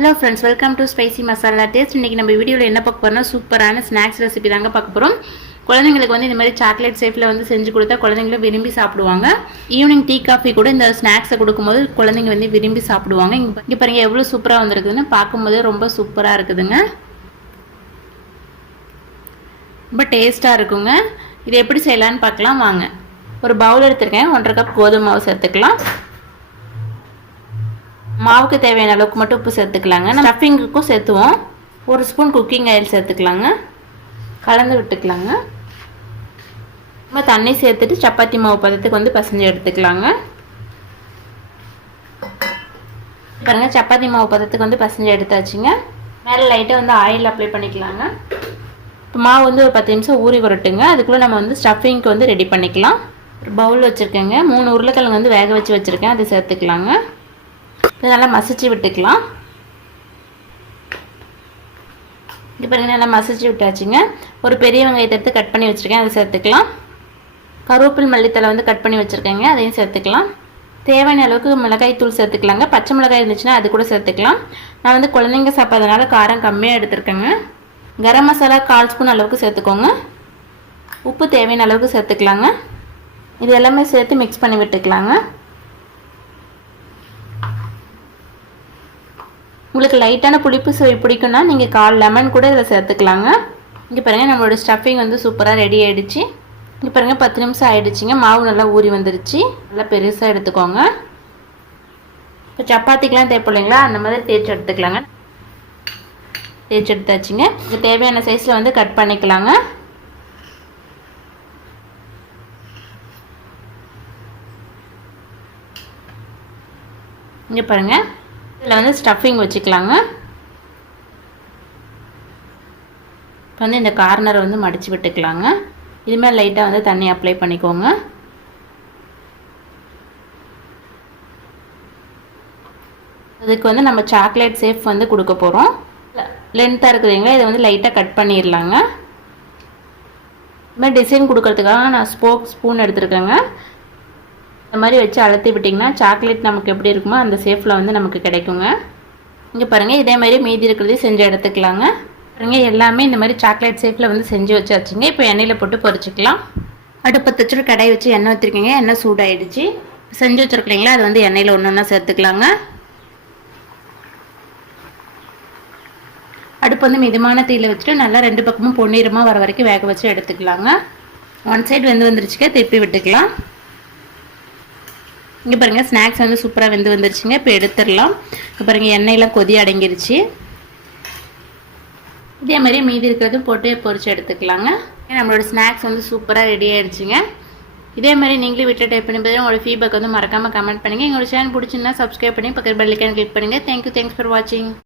Hello friends, welcome to spicy masala taste. இன்றைக்கி நம்ம வீடியோவில் என்ன பார்க்க போகிறோம்னா சூப்பரான ஸ்நாக்ஸ் ரெசிபி தாங்க பார்க்க போகிறோம். குழந்தைங்களுக்கு வந்து இந்த மாதிரி சாக்லேட் ஷேப்பில் வந்து செஞ்சு கொடுத்தா குழந்தைங்களும் விரும்பி சாப்பிடுவாங்க. ஈவினிங் டீ காஃபி கூட இந்த ஸ்நாக்ஸை கொடுக்கும்போது குழந்தைங்க வந்து விரும்பி சாப்பிடுவாங்க. இங்கே பாருங்கள் எவ்வளோ சூப்பராக வந்துருக்குதுன்னு, பார்க்கும்போது ரொம்ப சூப்பராக இருக்குதுங்க. ரொம்ப டேஸ்ட்டாக இருக்குங்க. இது எப்படி செய்யலான்னு பார்க்கலாம் வாங்க. ஒரு பவுல் எடுத்துருக்கேன். 1.5 கப் கோதுமை மாவு சேர்த்துக்கலாம். மாவுக்கு தேவையான அளவுக்கு மட்டும் உப்பு சேர்த்துக்கலாங்க. ஸ்டஃபிங்குக்கும் சேர்த்துவோம். 1 ஸ்பூன் குக்கிங் ஆயில் சேர்த்துக்கலாங்க. கலந்து விட்டுக்கலாங்க. நம்ம தண்ணி சேர்த்துட்டு சப்பாத்தி மாவு பதத்துக்கு வந்து பசஞ்சு எடுத்துக்கலாங்க. பாருங்கள், சப்பாத்தி மாவு பதத்துக்கு வந்து பசஞ்சு எடுத்தாச்சுங்க. மேலே லைட்டாக வந்து ஆயில் அப்ளை பண்ணிக்கலாங்க. இப்போ மாவு வந்து ஒரு 10 நிமிஷம் ஊறி வரட்டுங்க. அதுக்குள்ளே நம்ம வந்து ஸ்டஃபிங்க்கு வந்து ரெடி பண்ணிக்கலாம். ஒரு பவுல் வச்சுருக்கேங்க. 3 உருளைக்கிழங்கு வந்து வேக வச்சு வச்சுருக்கேன், அதை சேர்த்துக்கலாங்க. இதை நல்லா மசிச்சு விட்டுக்கலாம். இது பாருங்கள், நல்லா மசிச்சு விட்டாச்சுங்க. ஒரு பெரிய வெங்காயத்தை எடுத்து கட் பண்ணி வச்சுருக்கேன், அதை சேர்த்துக்கலாம். கருவேப்பில் மல்லித்தலை வந்து கட் பண்ணி வச்சுருக்கேங்க, அதையும் சேர்த்துக்கலாம். தேவையான அளவுக்கு மிளகாய் தூள் சேர்த்துக்கலாங்க. பச்சை மிளகாய் இருந்துச்சுன்னா அது கூட சேர்த்துக்கலாம். நான் வந்து குழந்தைங்க சாப்பிட்றதுனால காரம் கம்மியாக எடுத்துருக்கேங்க. கரம் மசாலா 1/4 ஸ்பூன் அளவுக்கு சேர்த்துக்கோங்க. உப்பு தேவையான அளவுக்கு சேர்த்துக்கலாங்க. இது எல்லாமே சேர்த்து மிக்ஸ் பண்ணி விட்டுக்கலாங்க. உங்களுக்கு லைட்டான புளிப்பு சுவை பிடிக்குன்னா நீங்கள் 1/4 லெமன் கூட இதில் சேர்த்துக்கலாங்க. இங்கே பாருங்கள், நம்மளோட ஸ்டஃபிங் வந்து சூப்பராக ரெடி ஆகிடுச்சு. இங்கே பாருங்கள், 10 நிமிஷம் ஆகிடுச்சிங்க. மாவு நல்லா ஊறி வந்துடுச்சு. நல்லா பெருசாக எடுத்துக்கோங்க. இப்போ சப்பாத்திக்கெலாம் தேவைப்படலைங்களா, அந்த மாதிரி தேய்ச்சி எடுத்துக்கலாங்க. தேய்ச்சி எடுத்தாச்சுங்க. இது தேவையான சைஸில் வந்து கட் பண்ணிக்கலாங்க. இங்கே பாருங்கள், இதில் வந்து ஸ்டஃபிங் வச்சுக்கலாங்க. இப்போ வந்து இந்த கார்னரை வந்து மடித்து விட்டுக்கலாங்க. இதுமாதிரி லைட்டாக வந்து தண்ணி அப்ளை பண்ணிக்கோங்க. அதுக்கு வந்து நம்ம சாக்லேட் ஷேப் வந்து கொடுக்க போகிறோம். லென்த்தாக இருக்குதுங்களா, இதை வந்து லைட்டாக கட் பண்ணிடலாங்க. இதுமாதிரி டிசைன் கொடுக்கறதுக்காக நான் ஸ்பூன் எடுத்துருக்கேங்க. இந்த மாதிரி வச்சு அழுத்தி விட்டிங்கன்னா சாக்லேட் நமக்கு எப்படி இருக்குமோ அந்த ஷேப்பில் வந்து நமக்கு கிடைக்குங்க. இங்கே பாருங்கள், இதே மாதிரி மீதி இருக்கிறதையும் செஞ்சு எடுத்துக்கலாங்க. பாருங்கள், எல்லாமே இந்த மாதிரி சாக்லேட் ஷேப்பில் வந்து செஞ்சு வச்சாச்சுங்க. இப்போ எண்ணெயில் போட்டு பொரிச்சிக்கலாம். அடுப்பை வச்சுட்டு கடாய் வச்சு எண்ணெய் ஊற்றிருக்கீங்க. எண்ணெய் சூடாகிடுச்சு. செஞ்சு வச்சுருக்கீங்களா, அது வந்து எண்ணெயில் ஒன்று சேர்த்துக்கலாங்க. அடுப்பு வந்து மிதமான தீயில் வச்சுட்டு நல்லா 2 பக்கமும் பொன்னிறமாக வர வரைக்கும் வேக வச்சு எடுத்துக்கலாங்க. 1 சைடு வெந்துருச்சுக்க, திருப்பி விட்டுக்கலாம். இங்கே பாருங்கள், ஸ்நாக்ஸ் வந்து சூப்பராக வந்துருச்சுங்க. இப்போ எடுத்துடலாம். இப்போ பாருங்கள், எண்ணெயெல்லாம் கொதி அடங்கிருச்சு. இதே மாதிரி மீதி இருக்கிறதும் போட்டு பொரிச்சு எடுத்துக்கலாங்க. நம்மளோட ஸ்நாக்ஸ் வந்து சூப்பராக ரெடி ஆகிடுச்சுங்க. இதே மாதிரி நீங்களே வீட்டில் டைப் பண்ணி பார்த்து உங்களோட ஃபீட்பேக் வந்து மறக்காமல் கமெண்ட் பண்ணுங்கள். எங்களோட சேனல் பிடிச்சிருந்தா சப்ஸ்கிரைப் பண்ணி பக்கத்து பெல் ஐகான் கிளிக் பண்ணுங்கள். தேங்க்யூ, தேங்க்ஸ் ஃபார் வாட்சிங்.